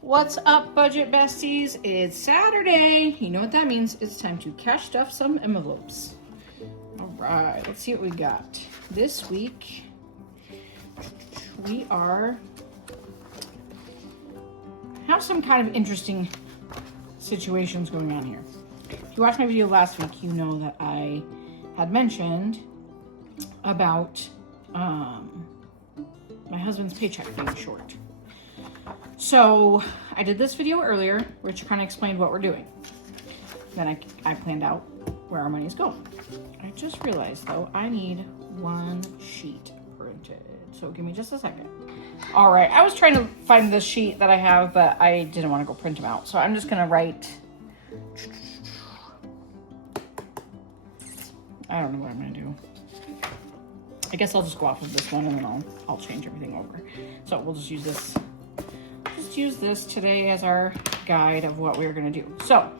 What's up, budget besties? It's Saturday. You know what that means. It's time to cash stuff some envelopes. All right, let's see what we got. This week, we have some kind of interesting situations going on here. If you watched my video last week, you know that I had mentioned about my husband's paycheck being short. So I did this video earlier, which kind of explained what we're doing. Then I planned out where our money's going. I just realized though, I need one sheet printed. So give me just a second. All right, I was trying to find this sheet that I have, but I didn't want to go print them out. So I'm just gonna write, I don't know what I'm gonna do. I guess I'll just go off of this one and then I'll change everything over. So we'll just use this. Use this today as our guide of what we're going to do. So,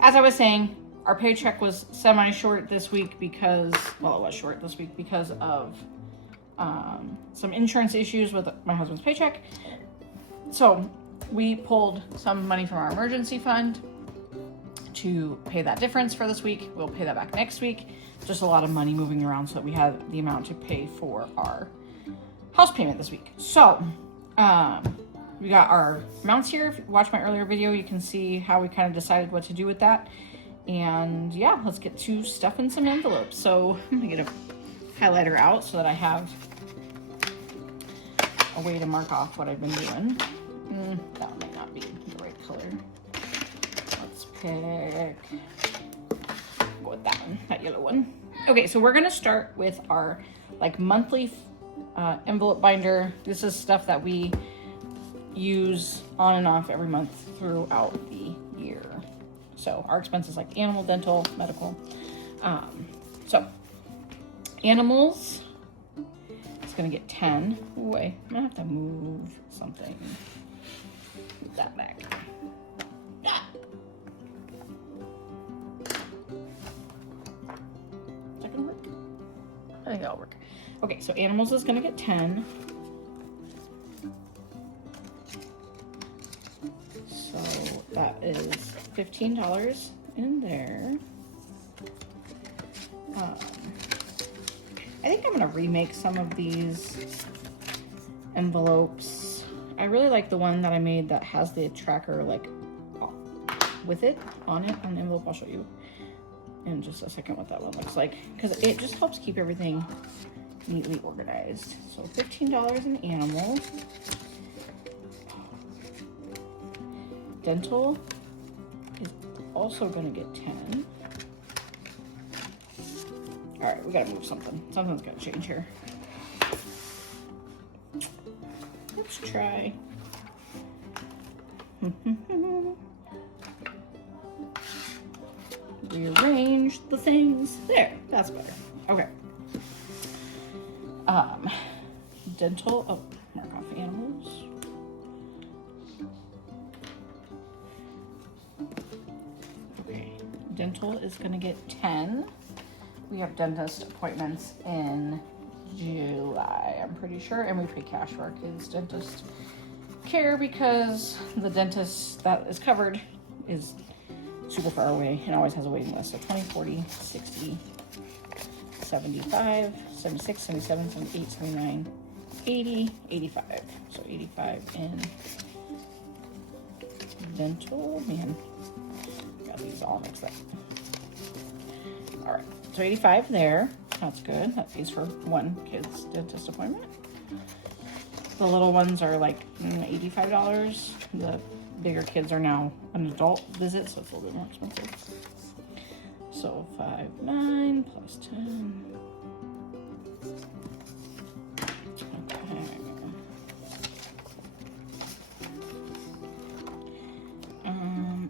as I was saying, our paycheck was semi-short this week because, well, it was short this week because of some insurance issues with my husband's paycheck. So, we pulled some money from our emergency fund to pay that difference for this week. We'll pay that back next week. Just a lot of money moving around so that we have the amount to pay for our house payment this week. So, we got our amounts here. If you watch my earlier video, you can see how we kind of decided what to do with that. And yeah, let's get to stuffing some envelopes. So I'm gonna get a highlighter out so that I have a way to mark off what I've been doing. That might not be the right color. Let's pick, go with that one, that yellow one. Okay, so we're gonna start with our like monthly envelope binder. This is stuff that we use on and off every month throughout the year. So our expenses like animal, dental, medical. So animals, it's gonna get 10. Wait, I'm gonna have to move something. Move that back. Is that gonna work? I think that'll work. Okay, so animals is gonna get 10. That is $15 in there. I think I'm gonna remake some of these envelopes. I really like the one that I made that has the tracker like with it on it on the envelope. I'll show you in just a second what that one looks like because it just helps keep everything neatly organized. So $15 in animal. Dental is also gonna get 10. All right, we gotta move something. Something's gotta change here. Let's try. Rearrange the things. There, that's better. Okay. Dental, oh, mark off animals. Dental is gonna get 10. We have dentist appointments in July, I'm pretty sure, and we pay cash for our kids' dentist care because the dentist that is covered is super far away and always has a waiting list. So 20, 40, 60, 75, 76, 77, 78, 79, 80, 85. So 85 in dental, man. These all mixed up. All right, so 85 there. That's good. That pays for one kid's dentist appointment. The little ones are like $85. The bigger kids are now an adult visit, so it's a little bit more expensive. So 5, 9 plus 10.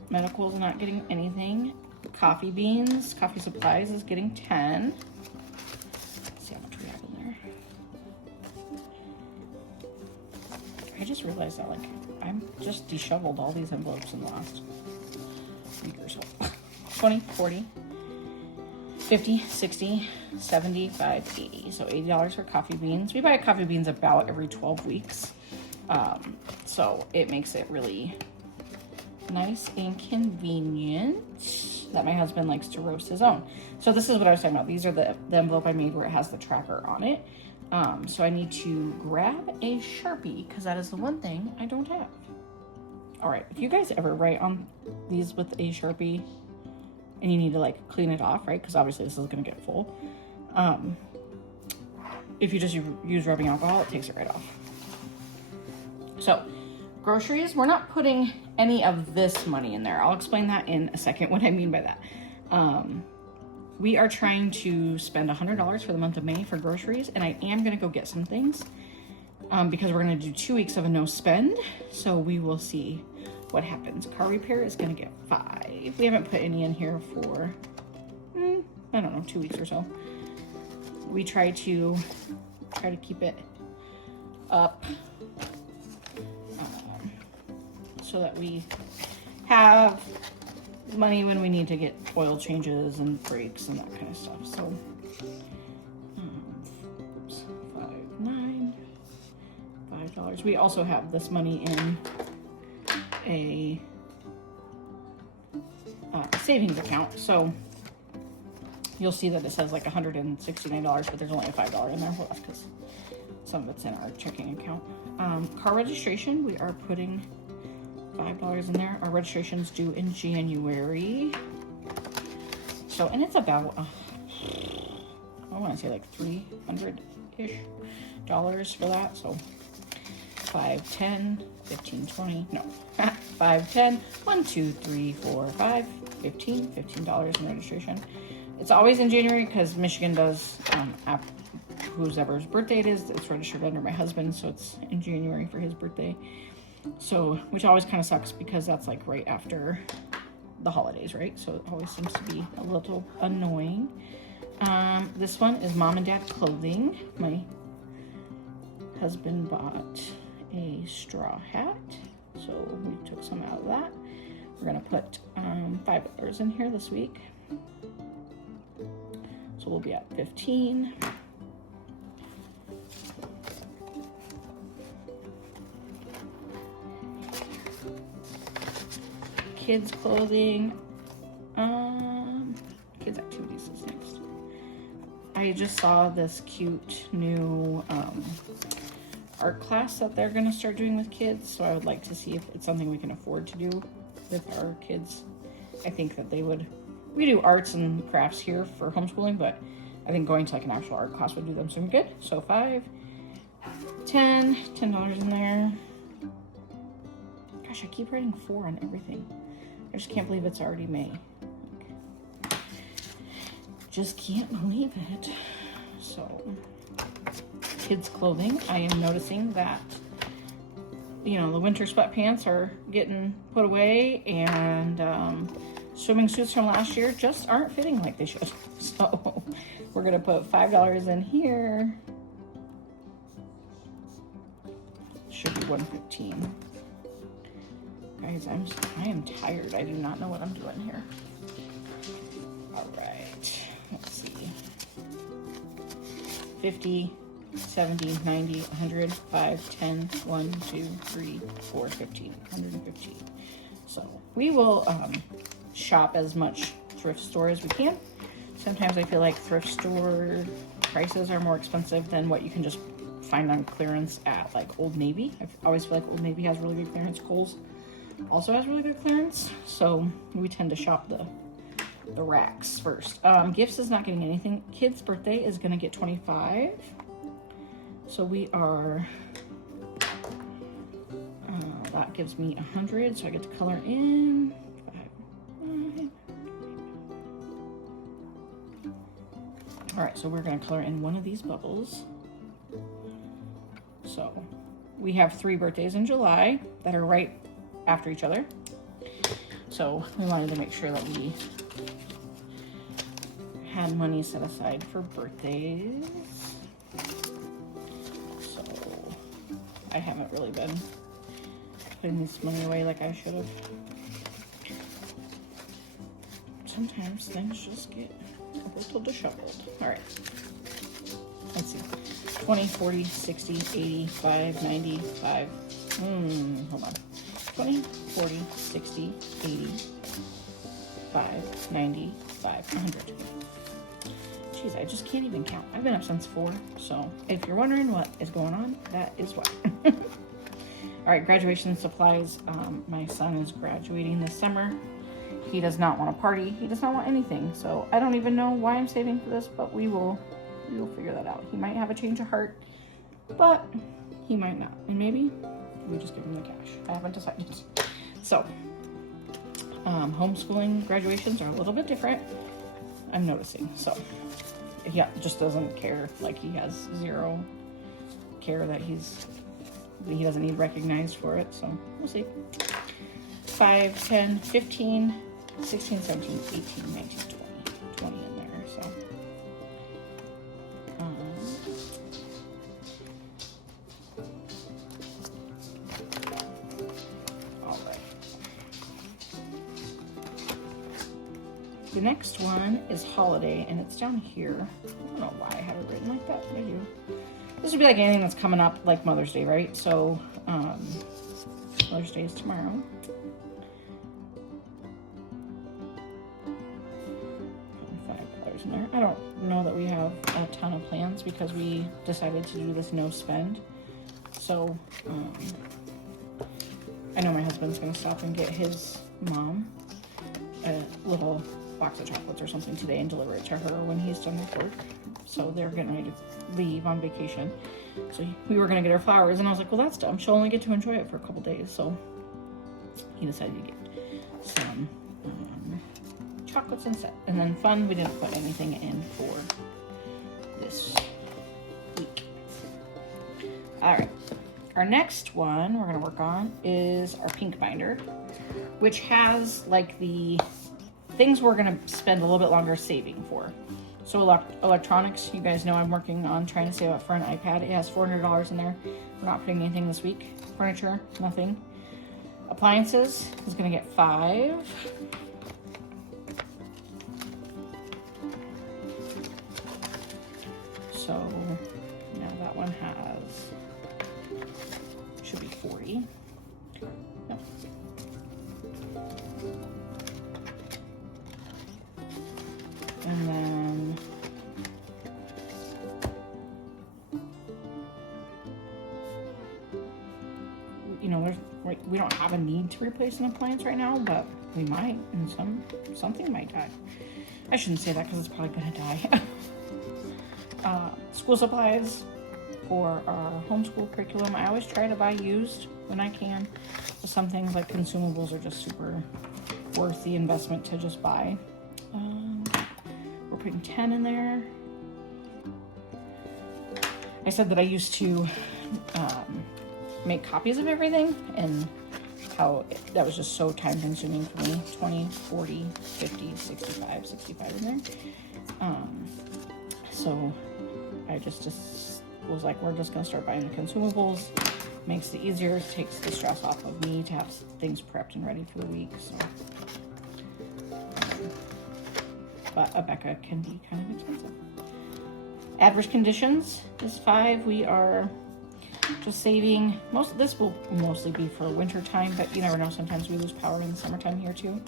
Medical is not getting anything. Coffee beans, coffee supplies is getting 10. Let's see how much we have in there. I just realized that I'm just disheveled all these envelopes in the last week or so. 20, 40, 50, 60, 75, 80. So $80 for coffee beans. We buy coffee beans about every 12 weeks. So it makes it really nice and convenient that my husband likes to roast his own. So this is what I was talking about. These are the envelope I made where it has the tracker on it. So I need to grab a Sharpie because that is the one thing I don't have. All right, if you guys ever write on these with a Sharpie and you need to like clean it off, right? Because obviously this is gonna get full. If you just use rubbing alcohol, it takes it right off. So groceries, we're not putting any of this money in there. I'll explain that in a second, what I mean by that. We are trying to spend $100 for the month of May for groceries, and I am gonna go get some things because we're gonna do 2 weeks of a no spend. So we will see what happens. Car repair is gonna get $5. We haven't put any in here for, I don't know, 2 weeks or so. We try to keep it up so that we have money when we need to get oil changes and brakes and that kind of stuff. So $5. We also have this money in a savings account. So you'll see that it says like $169, but there's only a $5 in there left because some of it's in our checking account. Car registration, we are putting $5 in there. Our registration's due in January. So, and it's about, I want to say like $300-ish for that. So 5, 10, 15, 20, no, 5, 10, 1, 2, 3, 4, 5, 15, $15 in registration. It's always in January because Michigan does, whoever's birthday it is, it's registered under my husband. So it's in January for his birthday. So, which always kind of sucks because that's like right after the holidays, right? So it always seems to be a little annoying. This one is mom and dad clothing. My husband bought a straw hat, so we took some out of that. We're gonna put $5 in here this week. So we'll be at 15. Kids clothing, kids activities is next. I just saw this cute new art class that they're gonna start doing with kids, so I would like to see if it's something we can afford to do with our kids. I think that they would. We do arts and crafts here for homeschooling, but I think going to like an actual art class would do them some good. So 5, 10, $10 in there. Gosh, I keep writing 4 on everything. I just can't believe it's already May. Just can't believe it. So, kids clothing, I am noticing that, you know, the winter sweatpants are getting put away, and swimming suits from last year just aren't fitting like they should. So we're gonna put $5 in here. Should be $115. Guys, I am tired. I do not know what I'm doing here. All right, let's see. 50, 70, 90, 100, 5, 10, 1, 2, 3, 4, 15, 115. So we will shop as much thrift store as we can. Sometimes I feel like thrift store prices are more expensive than what you can just find on clearance at like Old Navy. I always feel like Old Navy has really good clearance. Kohl's also has really good clearance, so we tend to shop the racks first. Gifts is not getting anything. Kid's birthday is gonna get 25. So we are, that gives me 100, so I get to color in 5. All right, so we're gonna color in one of these bubbles. So we have 3 birthdays in July that are right after each other. So we wanted to make sure that we had money set aside for birthdays. So I haven't really been putting this money away like I should have. Sometimes things just get little disheveled. All right. Let's see. 20, 40, 60, 85, 95. Hold on. 20, 40, 60, 85, 95, 100. Jeez, I just can't even count. I've been up since 4, so if you're wondering what is going on, that is why. All right, graduation supplies. My son is graduating this summer. He does not want a party. He does not want anything. So I don't even know why I'm saving for this, but we will figure that out. He might have a change of heart, but he might not. And maybe we just give him the cash. I haven't decided. So homeschooling graduations are a little bit different, I'm noticing. So yeah, just doesn't care. Like, he has zero care that he doesn't need recognized for it. So we'll see. 5, 10, 15, 16, 17, 18, 19, 20 in there. So all right. The next one is holiday, and it's down here. I don't know why I have it written like that, but I do. This would be like anything that's coming up, like Mother's Day, right? So Mother's Day is tomorrow. $5 in there. I don't know that we have a ton of plans because we decided to do this no spend. So I know my husband's gonna stop and get his mom a little box of chocolates or something today and deliver it to her when he's done with work. So they're getting ready to leave on vacation. So we were gonna get her flowers, and I was like, well, that's dumb. She'll only get to enjoy it for a couple days. So he decided to get some chocolates instead. And then fun, we didn't put anything in for this week. All right, our next one we're gonna work on is our pink binder, which has like the things we're gonna spend a little bit longer saving for. So electronics, you guys know I'm working on trying to save up for an iPad. It has $400 in there. We're not putting anything this week. Furniture, nothing. Appliances is gonna get 5. So now that one should be 40. Yep. And then we don't have a need to replace an appliance right now, but we might, and something might die. I shouldn't say that because it's probably gonna die. School supplies for our homeschool curriculum. I always try to buy used when I can. So some things like consumables are just super worth the investment to just buy. We're putting 10 in there. I said that I used to make copies of everything, and how that was just so time consuming for me. 20, 40, 50, 65 in there. So I just was like, we're just gonna start buying the consumables. Makes it easier, takes the stress off of me to have things prepped and ready for the week. So, but a Becca can be kind of expensive. Adverse conditions is 5. We are just saving. This will mostly be for winter time, but you never know. Sometimes we lose power in the summertime here too.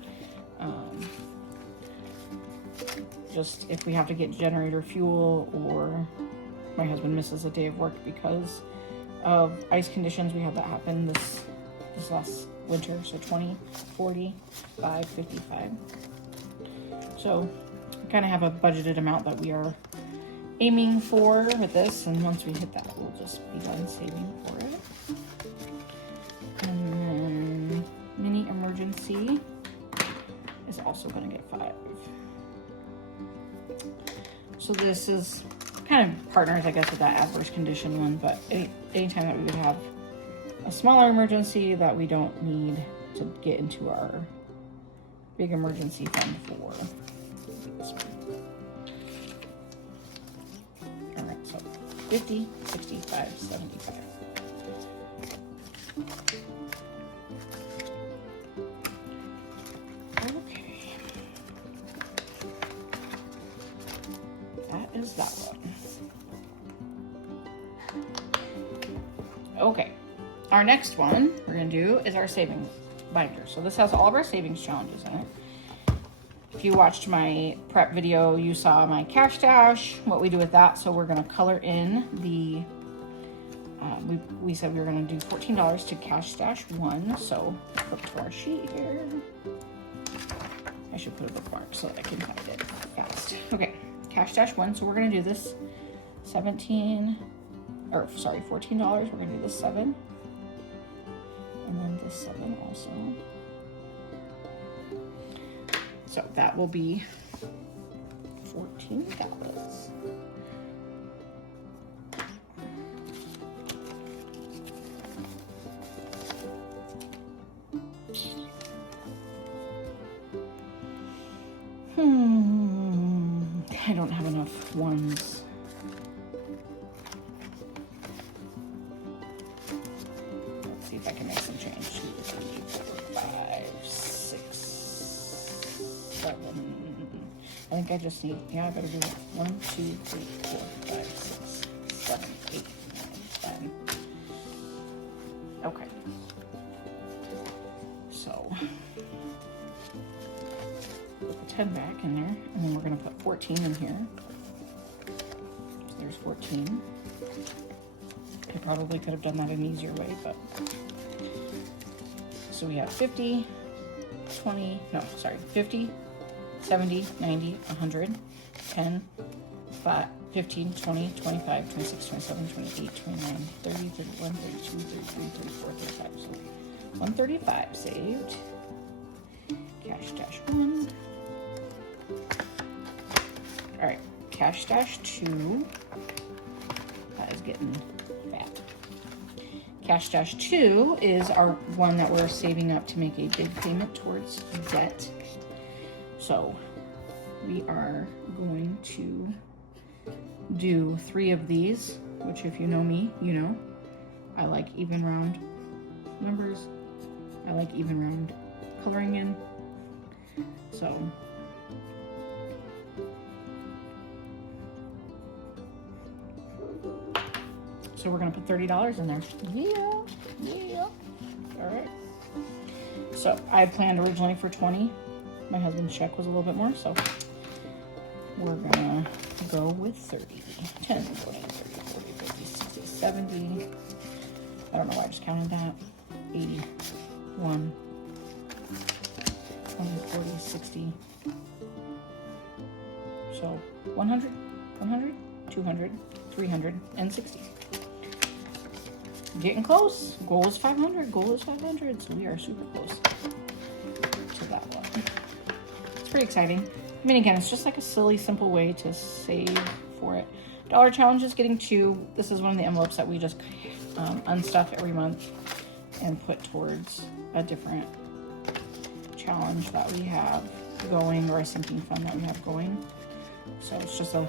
Just if we have to get generator fuel, or my husband misses a day of work because of ice conditions. We had that happen this last winter. So 20, 40, 5, 55. So we kind of have a budgeted amount that we are aiming for with this, and once we hit that, we'll just be done saving for it. And then mini emergency is also going to get 5. So this is kind of partners, I guess, with that adverse condition one, but anytime that we would have a smaller emergency that we don't need to get into our big emergency fund for. All right, so 50, 65, 75. that one. Okay, our next one we're gonna do is our savings binder. So this has all of our savings challenges in it. If you watched my prep video, you saw my cash stash, what we do with that. So we're gonna color in the, we said we were gonna do $14 to cash stash 1. So flip to our sheet here. I should put a bookmark so that I can find it fast. Okay, cash stash 1. So we're gonna do this $14. We're gonna do this 7. And then this 7 also. So that will be $14. I don't have enough ones. Let's see if I can make some change. 2, 3, 4, 5, 6, 7. I think I just need, I better do 1, 2, 3, 4, 5, 6, 7, 8, 9, 10. Okay. So put the 10 back in there, and then we're going to put 14 in here. So there's 14. I probably could have done that an easier way, but so we have 50, 20, no, sorry, 50, 70, 90, 100, 10, 5, 15, 20, 25, 26, 27, 28, 29, 30, 31, 32, 33, 34, 35. So 135 saved. Cash stash 1. All right, cash stash 2. That is getting fat. Cash stash 2 is our one that we're saving up to make a big payment towards debt. So we are going to do 3 of these, which if you know me, you know, I like even round numbers. I like even round coloring in. So we're gonna put $30 in there. Yeah. All right. So I had planned originally for 20. My husband's check was a little bit more, so we're gonna go with 30. 10, 20, 30, 40, 50, 60, 70. I don't know why I just counted that. 80, 1, 20, 40, 60. So 100, 100, 200, 300, and 60. Getting close. Goal is 500. Goal is 500. So we are super close to that one. It's pretty exciting. I mean, again, it's just like a silly, simple way to save for it. Dollar challenge is getting 2. This is one of the envelopes that we just unstuff every month and put towards a different challenge that we have going, or a sinking fund that we have going. So it's just a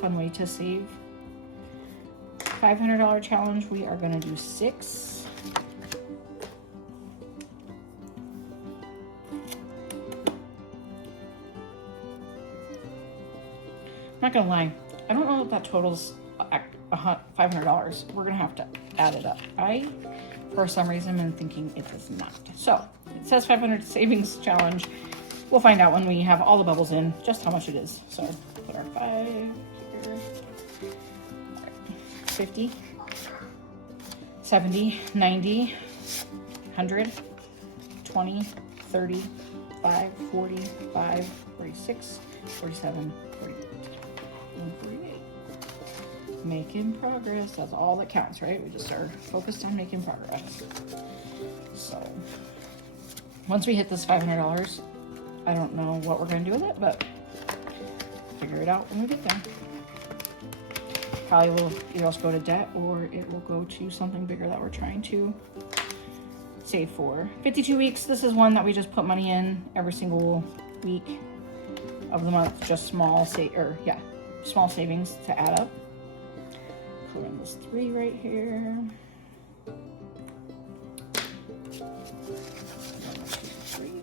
fun way to save. $500 challenge, we are going to do 6. I'm not going to lie, I don't know if that totals $500. We're going to have to add it up. I, for some reason, am thinking it does not. So it says 500 savings challenge. We'll find out when we have all the bubbles in just how much it is. So put our 5 here. 50, 70, 90, 100, 20, 30, 5, 40, 5, 46, 47, 48, and 48. Making progress. That's all that counts, right? We just are focused on making progress. So once we hit this $500, I don't know what we're going to do with it, but figure it out when we get there. Probably will either else go to debt, or it will go to something bigger that we're trying to save for. 52 weeks. This is one that we just put money in every single week of the month. Just small small savings to add up. Put in this 3 right here. 1, 2, 3.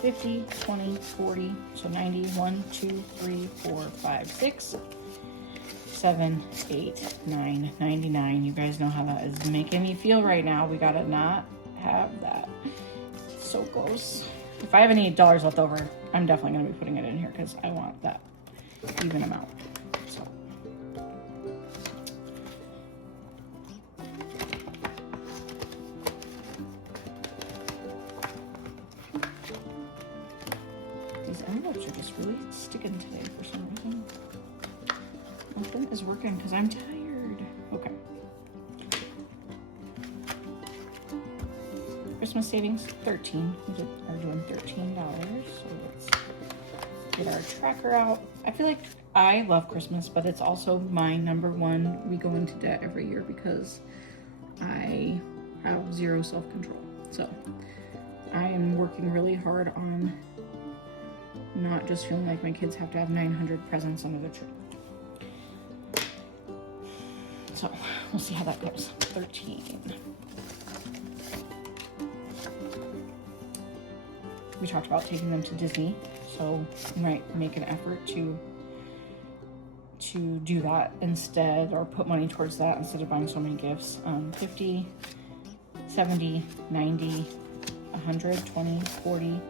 50, 20, 40, so 90, 1, 2, 3, 4, 5, 6, 7, 8, 9, 99. You guys know how that is making me feel right now. We gotta not have that. It's so gross. If I have any dollars left over, I'm definitely gonna be putting it in here because I want that even amount. So. These envelopes are just really sticking today for some reason. Nothing is working because I'm tired. Okay. Christmas savings, 13. We are doing $13. So let's get our tracker out. I feel like I love Christmas, but it's also my number one. We go into debt every year because I have zero self-control. So I am working really hard on not just feeling like my kids have to have 900 presents under the tree. So we'll see how that goes. 13. We talked about taking them to Disney, so we might make an effort to do that instead, or put money towards that instead of buying so many gifts. 50, 70, 90, 100, 20, 40,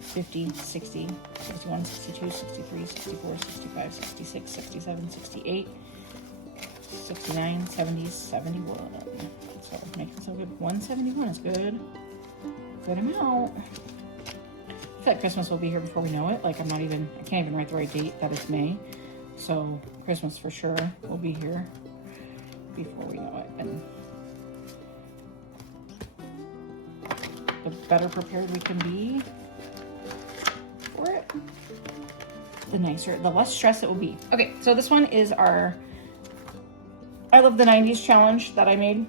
50, 60, 61, 62, 63, 64, 65, 66, 67, 68, 69, 70, 71. So making so good. 171 is good. Good amount. I feel like Christmas will be here before we know it. Like I can't even write the right date that it's May. So Christmas for sure will be here before we know it. And the better prepared we can be for it, the less stress it will be. Okay, so this one is our I Love the 90s challenge that I made.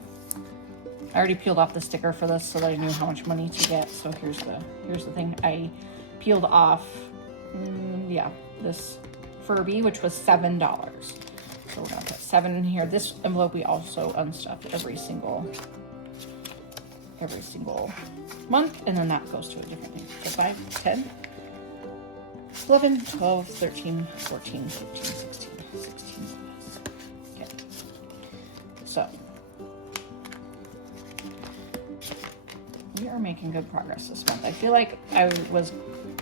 I already peeled off the sticker for this so that I knew how much money to get. So here's the thing. I peeled off, this Furby, which was $7. So we're gonna put 7 in here. This envelope we also unstuffed every single month, and then that goes to a different thing. So 5, 10, 11, 12, 13, 14, 15, 16, 16. Okay. So we are making good progress this month. I feel like I was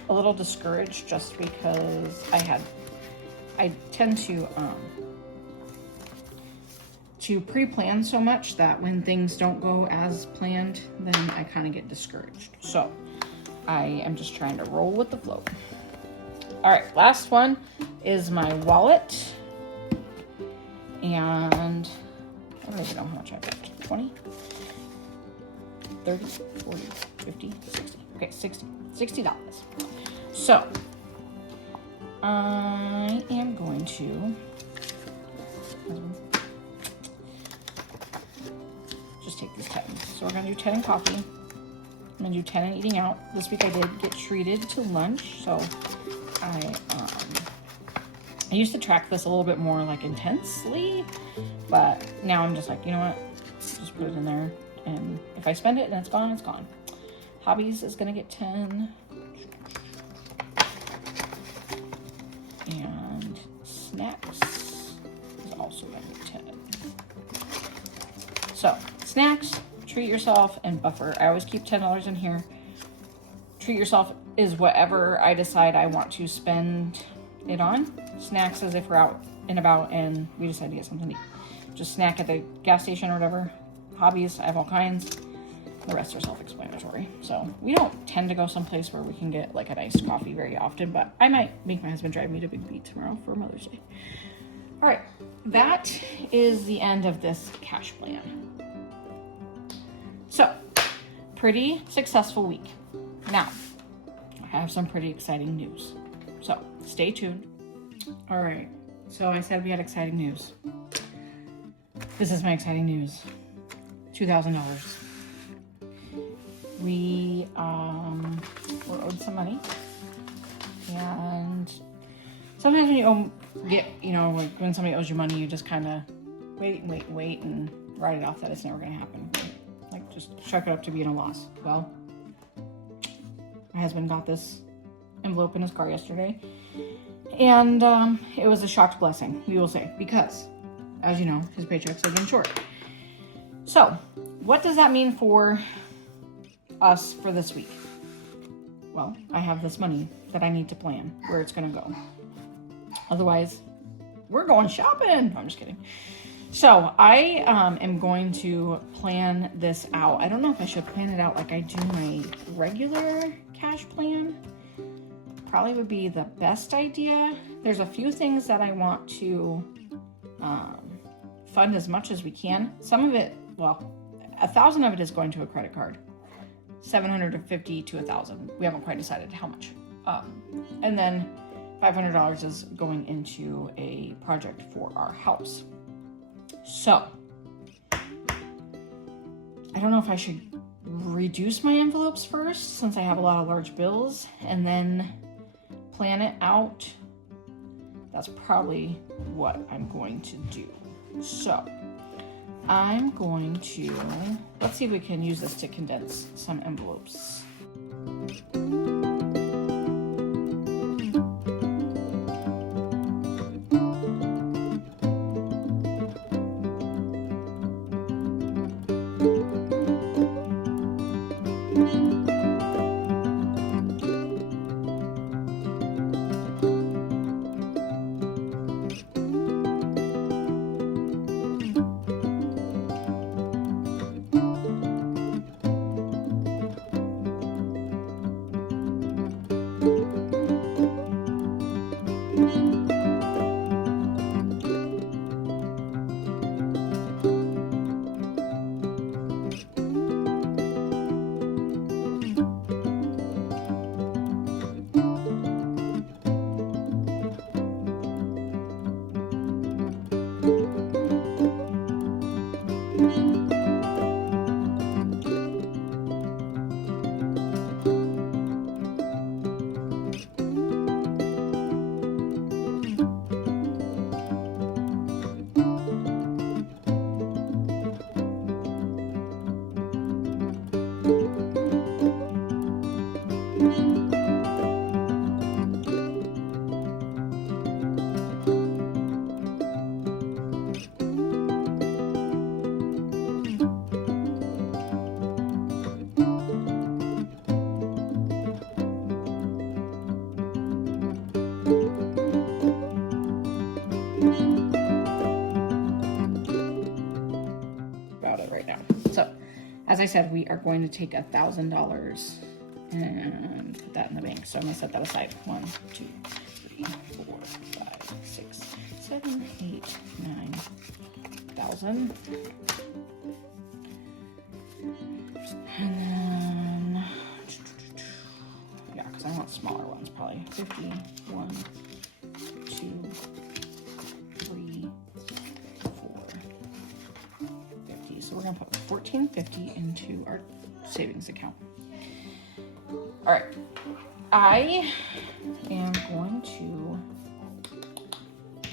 a little discouraged just because I tend to pre-plan so much that when things don't go as planned, then I kind of get discouraged. So I am just trying to roll with the flow. All right, last one is my wallet. And I don't even know how much I've got. 20, 30, 40, 50, 60. Okay, $60. So I am going to just take these 10. So we're gonna do 10 in coffee. I'm gonna do 10 in eating out. This week I did get treated to lunch, so I used to track this a little bit more like intensely, but now I'm just like, you know what? Just put it in there, and if I spend it and it's gone, it's gone. Hobbies is gonna get 10. And snacks is also gonna get 10. So snacks, treat yourself, and buffer. I always keep $10 in here. Treat yourself is whatever I decide I want to spend it on. Snacks is if we're out and about and we decide to get something to eat. Just snack at the gas station or whatever. Hobbies, I have all kinds. The rest are self-explanatory. So we don't tend to go someplace where we can get like a nice coffee very often, but I might make my husband drive me to Big B tomorrow for Mother's Day. All right, that is the end of this cash plan. So, pretty successful week. Now, I have some pretty exciting news. So, stay tuned. All right, so I said we had exciting news. This is my exciting news. $2,000. We were owed some money, and sometimes when like when somebody owes you money, you just kind of wait and write it off that it's never going to happen. Like just chalk it up to being a loss. Well, My husband got this envelope in his car yesterday. And it was a shocked blessing, we will say, because, as you know, his paychecks are getting short. So, what does that mean for us for this week? Well, I have this money that I need to plan where it's going to go. Otherwise, we're going shopping. No, I'm just kidding. So I am going to plan this out. I don't know if I should plan it out like I do my regular cash plan. Probably would be the best idea. There's a few things that I want to fund as much as we can. Some of it, well, 1,000 of it is going to a credit card. 750 to 1,000. We haven't quite decided how much. And then $500 is going into a project for our house. So, I don't know if I should reduce my envelopes first, since I have a lot of large bills, and then plan it out. That's probably what I'm going to do. So, I'm going to, let's see if we can use this to condense some envelopes. As I said, we are going to take $1,000 and put that in the bank. So I'm going to set that aside. 1, 2, 3, 4, 5, 6, 7, 8, 9,000. And then, yeah, because I want smaller ones, probably 50, 1, 2, 3, 4, 50. So we're going to put $14.50 into our savings account. All right, I am going to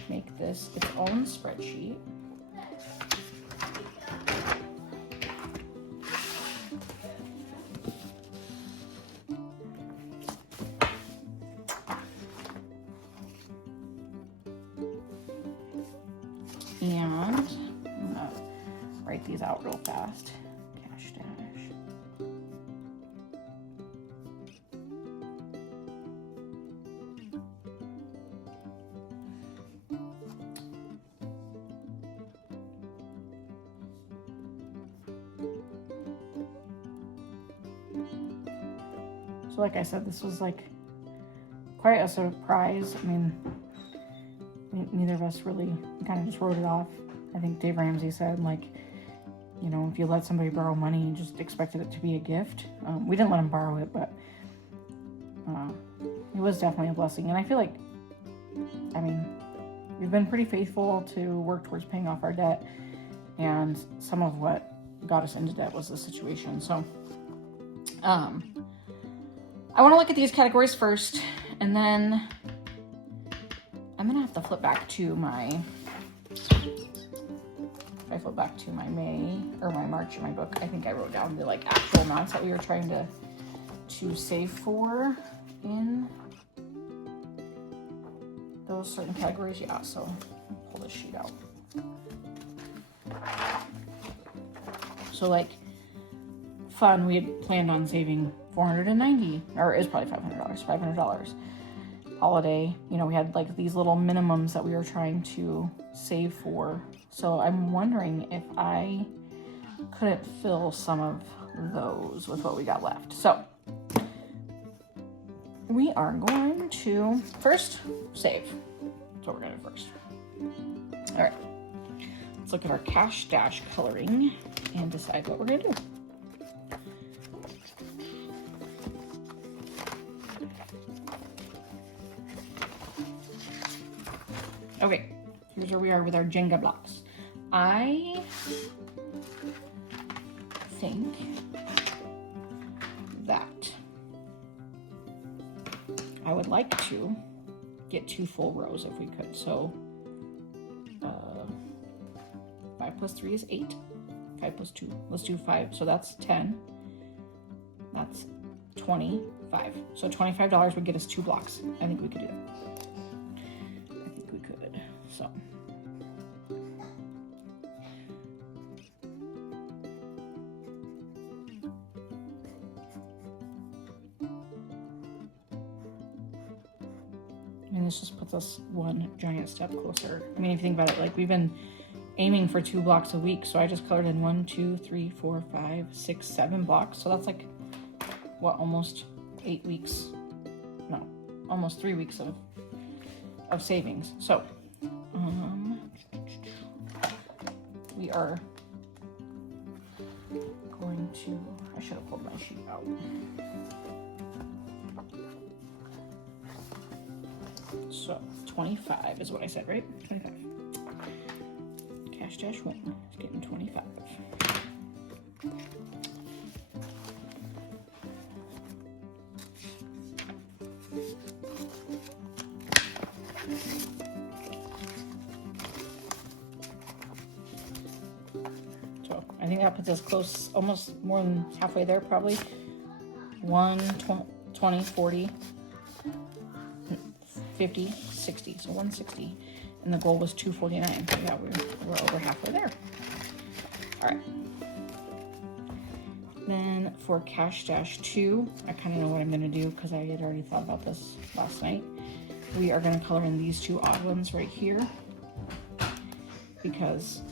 make this its own spreadsheet. And I'm gonna write these out real fast. Cash dash. So like I said, this was like quite a surprise. I mean, neither of us really kind of just wrote it off. I think Dave Ramsey said, like, you know, if you let somebody borrow money, you just expected it to be a gift. We didn't let him borrow it, but it was definitely a blessing. And I feel like, I mean, we've been pretty faithful to work towards paying off our debt. And some of what got us into debt was the situation. So I want to look at these categories first, and then I'm going to have to flip back to my, if I flip back to my May or my March in my book, I think I wrote down the like actual amounts that we were trying to to save for in those certain categories. Yeah, so I'll pull this sheet out. So like fun, we had planned on saving $490, or it was probably $500. Holiday, you know, we had like these little minimums that we were trying to save for. So I'm wondering if I couldn't fill some of those with what we got left. So we are going to first save. That's what we're gonna do first. All right, let's look at our cash stash coloring and decide what we're gonna do. Okay, here's where we are with our Jenga blocks. I think that I would like to get 2 full rows if we could. So 5 plus 3 is 8. 5 plus 2, let's do 5. So that's 10. That's 25. So $25 would get us 2 blocks. I think we could do that. So and this just puts us one giant step closer. I mean, if you think about it, like we've been aiming for 2 blocks a week, so I just colored in 1, 2, 3, 4, 5, 6, 7 blocks. So that's like what, almost 8 weeks? No, almost 3 weeks of savings. So we are going to, I should have pulled my sheet out. So 25 is what I said, right? 25. Cash dash 1 is getting 25. I think that puts us close, almost more than halfway there, probably. 20, 40, 50, 60. So 160. And the goal was 249. So yeah, we're over halfway there. All right. Then for cash dash 2, I kind of know what I'm going to do because I had already thought about this last night. We are going to color in these 2 odd ones right here because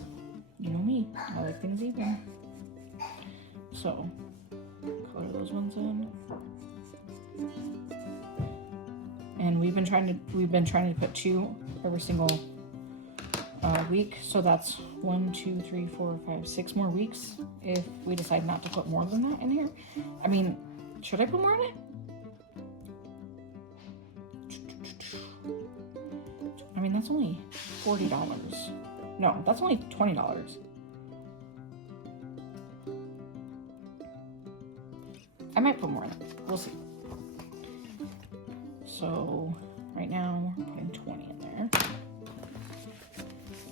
you know me, I like things even. So, color those ones in. And we've been trying to put 2 every single week. So that's 1, 2, 3, 4, 5, 6 more weeks if we decide not to put more than that in here. I mean, should I put more in it? I mean, that's only $40. No, that's only $20. I might put more in it. We'll see. So right now we're putting 20 in there.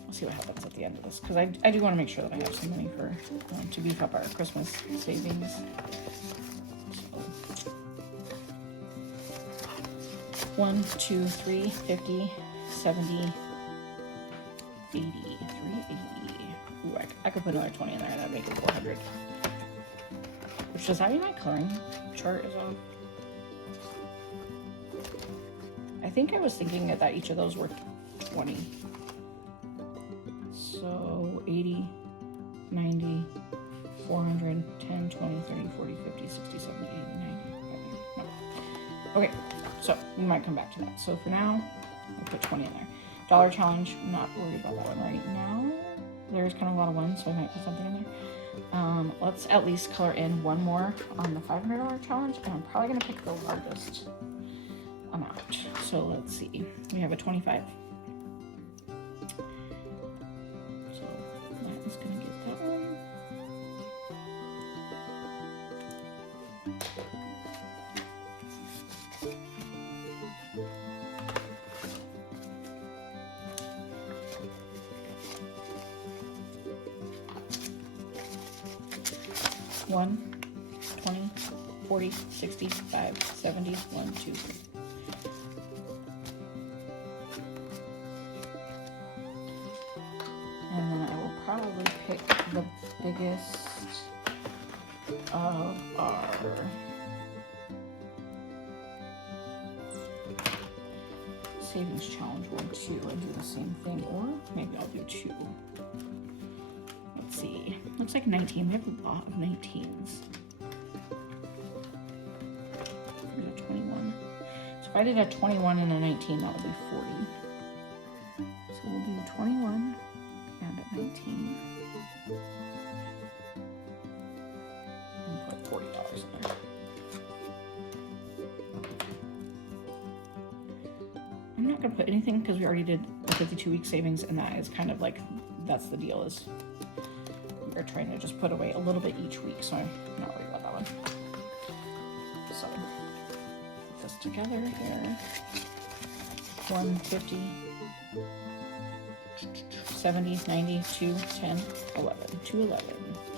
We'll see what happens at the end of this because I do want to make sure that I have some money for to beef up our Christmas savings. So 1, 2, 3, 50, 70, 80, 380. Ooh, I could put another 20 in there and that'd make it 400. Which does that mean my coloring chart is off? I think I was thinking that each of those were 20. So 80, 90, 400, 10, 20, 30, 40, 50, 60, 70, 80, 90. No. Okay, so we might come back to that. So for now, we'll put 20 in there. Dollar challenge, I'm not worried about that one right now. There's kind of a lot of ones, so I might put something in there. Let's at least color in one more on the $500 challenge, and I'm probably gonna pick the largest amount. So let's see, we have a 25. So that is gonna get that one. $1, $20, 40, 65, 70, 1, 2, 3. And then I will probably pick the biggest of our savings challenge 1, 2 and do the same thing, or maybe I'll do 2. Let's see. Looks like 19. We have a lot of 19s. 21. So if I did a 21 and a 19, that would be 40. So we'll do 21 and a 19. And put $40 in there. I'm not going to put anything because we already did a 52-week savings, and that is kind of like, that's the deal, is we're trying to just put away a little bit each week, so I'm not worried about that one. So put this together here. 150, 70, 90, 2, 10, 11, 211.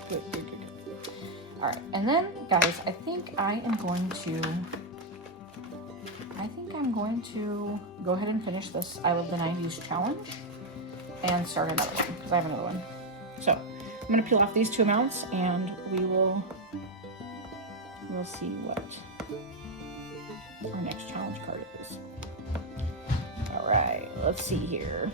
Good, good, good, good. All right, and then guys, I think I'm going to go ahead and finish this I Love the 90s challenge and start another one because I have another one. So I'm going to peel off these 2 amounts and we'll see what our next challenge card is. All right, let's see here.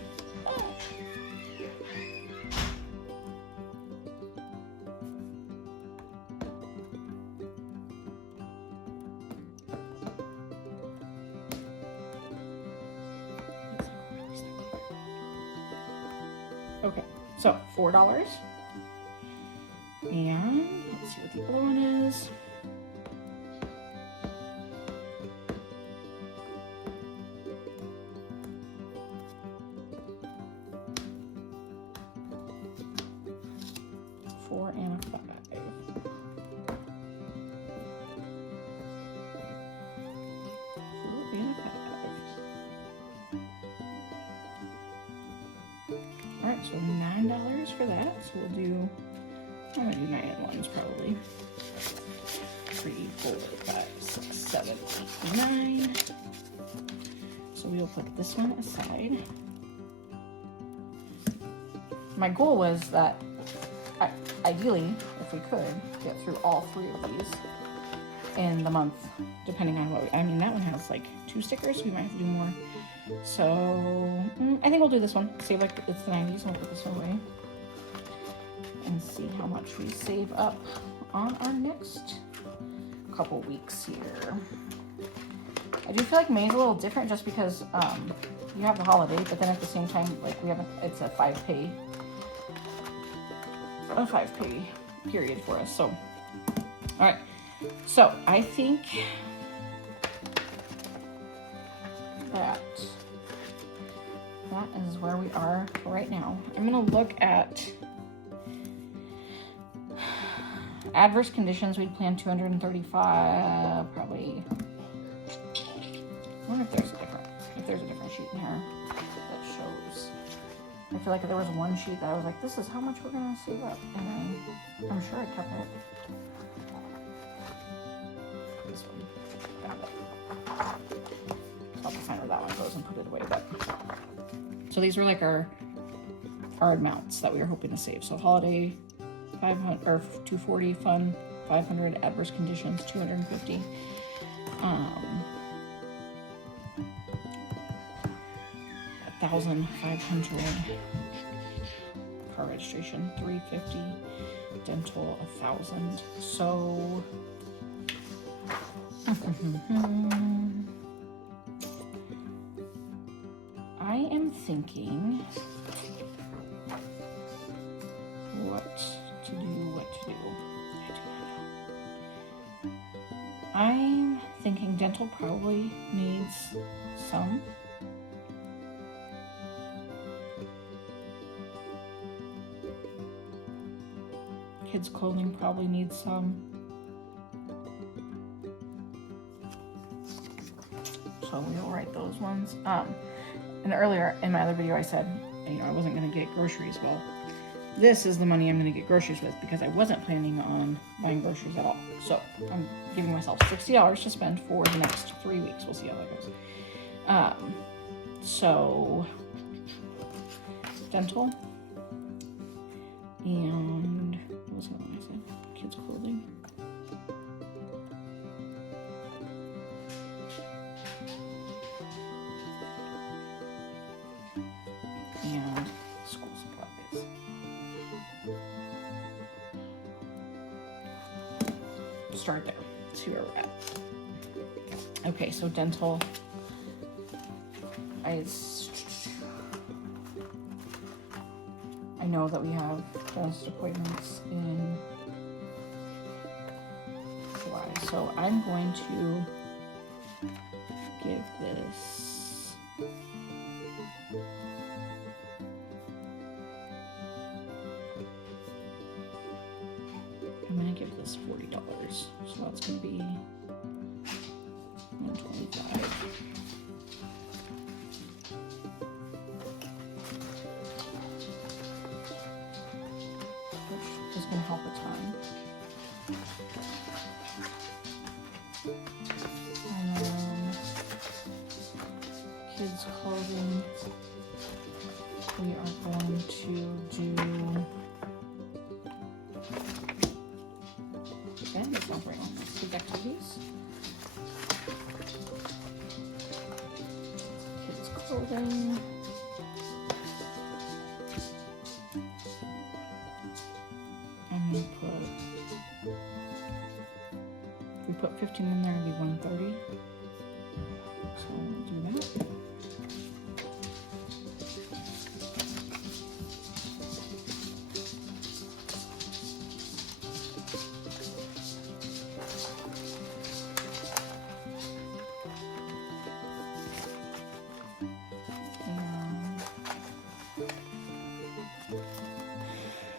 Okay, so $4. And let's see what the other one is. $4 and a 5. $4 and a 5. All right, so $9 for that. So we'll do, I'm gonna do 9 and 1s probably. 3, 4, 5, 6, 7, 8, 9. So we will put this one aside. My goal was that ideally, if we could, get through all 3 of these in the month, depending on what I mean, that one has like 2 stickers, so we might have to do more. So I think we'll do this one. Save like it's the 90s, and we'll put this one away and see how much we save up on our next couple weeks here. I do feel like May's a little different just because you have the holiday, but then at the same time, like it's a 5-pay period for us. So, all right. So I think that is where we are right now. I'm gonna look at adverse conditions. We'd planned 235, probably. I wonder if there's a different sheet in here that shows. I feel like there was one sheet that I was like, this is how much we're gonna save up, and then I'm sure I kept it. This one. Got it. So I'll have to find where that one goes and put it away. But so these were like our amounts that we were hoping to save. So holiday, 500 or 240, fun 500, adverse conditions 250. 1,500. Car registration 350. Dental 1,000. So. I am thinking what to do. I'm thinking dental probably needs some. Kids' clothing probably needs some. So we'll write those ones. And earlier in my other video I said, I wasn't going to get groceries. Well, this is the money I'm going to get groceries with because I wasn't planning on buying groceries at all. So I'm giving myself $60 to spend for the next 3 weeks. We'll see how that goes. So dental and what was the other one I said? Kids clothing. And school supplies. Start there. See where we're at. Okay, so dental. I know that we have dentist appointments in July, so I'm going to give this $40. So that's going to be $125. Which is going to help a ton. And then kids' clothing, we are going to do. Okay, this one's right on. Kids' activities. Kids' clothing. We put 15 in there, it'd be 130. So we'll do that.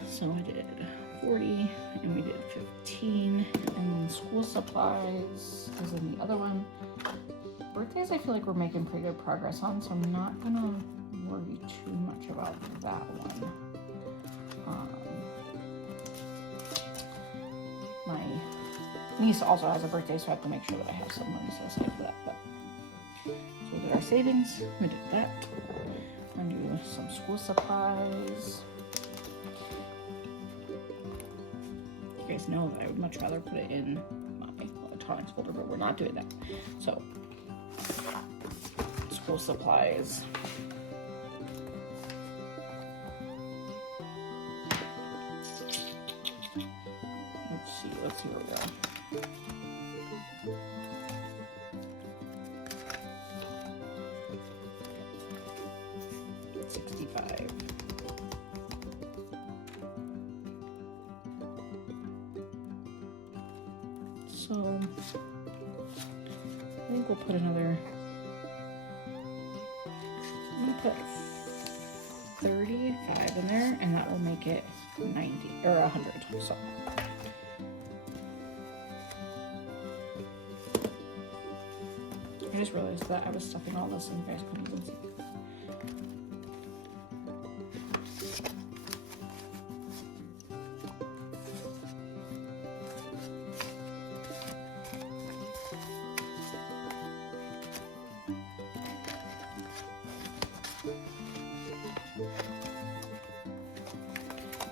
So I did 40 and we did 15, and then school supplies is in the other one. Birthdays I feel like we're making pretty good progress on, so I'm not gonna worry too much about that one. My niece also has a birthday, so I have to make sure that I have some money set aside for that. But so we did our savings, we did that. I'm gonna do some school supplies. You guys know that I would much rather put it in my electronics folder, but we're not doing that. So, school supplies. Let's see where we go. $65. So I think we'll put another. I'm gonna put 35 in there, and that will make it 90 or 100. So. I just realized that I was stuffing all this and you guys couldn't even see.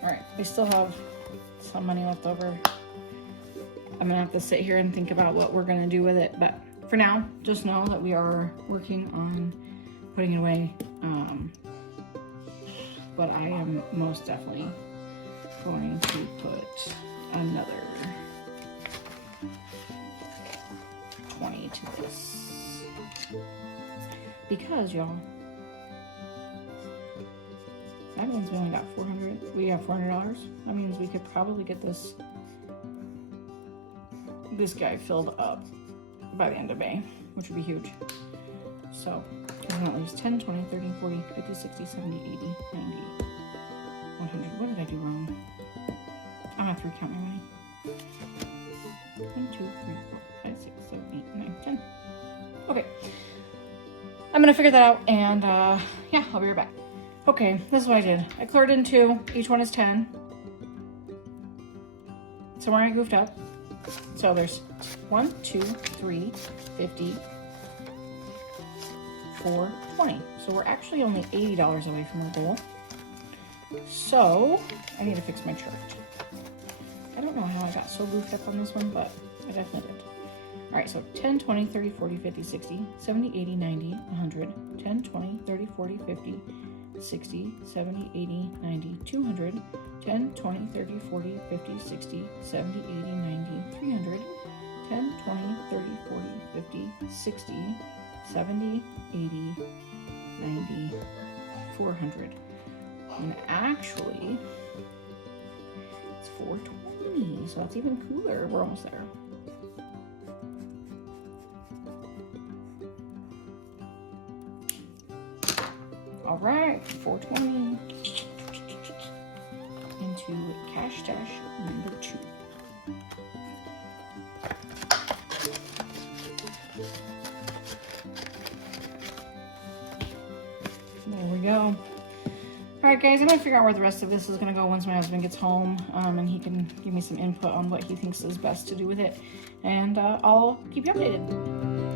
All right, we still have some money left over. I'm gonna have to sit here and think about what we're gonna do with it, but for now, just know that we are working on putting it away. But I am most definitely going to put another 20 to this. Because y'all, that means we only got 400. We have $400. That means we could probably get this guy filled up by the end of May, which would be huge. So, we're gonna lose 10, 20, 30, 40, 50, 60, 70, 80, 90, 100. What did I do wrong? I'm gonna have to recount my money. 1, 2, 3, 4, 5, 6, 7, 8, 9, 10. Okay. I'm gonna figure that out and yeah, I'll be right back. Okay, this is what I did. I cleared in 2. Each one is 10. Somewhere I goofed up. So there's 1, 2, 3, 50, 4, 20. So we're actually only $80 away from our goal. So I need to fix my chart. I don't know how I got so goofed up on this one, but I definitely did. All right, so 10, 20, 30, 40, 50, 60, 70, 80, 90, 100, 10, 20, 30, 40, 50, 60, 70, 80, 90, 200, 10, 20, 30, 40, 50, 60, 70, 80, 90, 300, 10, 20, 30, 40, 50, 60, 70, 80, 90, 400. And actually, it's 420, so that's even cooler. We're almost there. All right, 420 into cash stash number 2. There we go. All right, guys, I'm gonna figure out where the rest of this is gonna go once my husband gets home, and he can give me some input on what he thinks is best to do with it, and I'll keep you updated.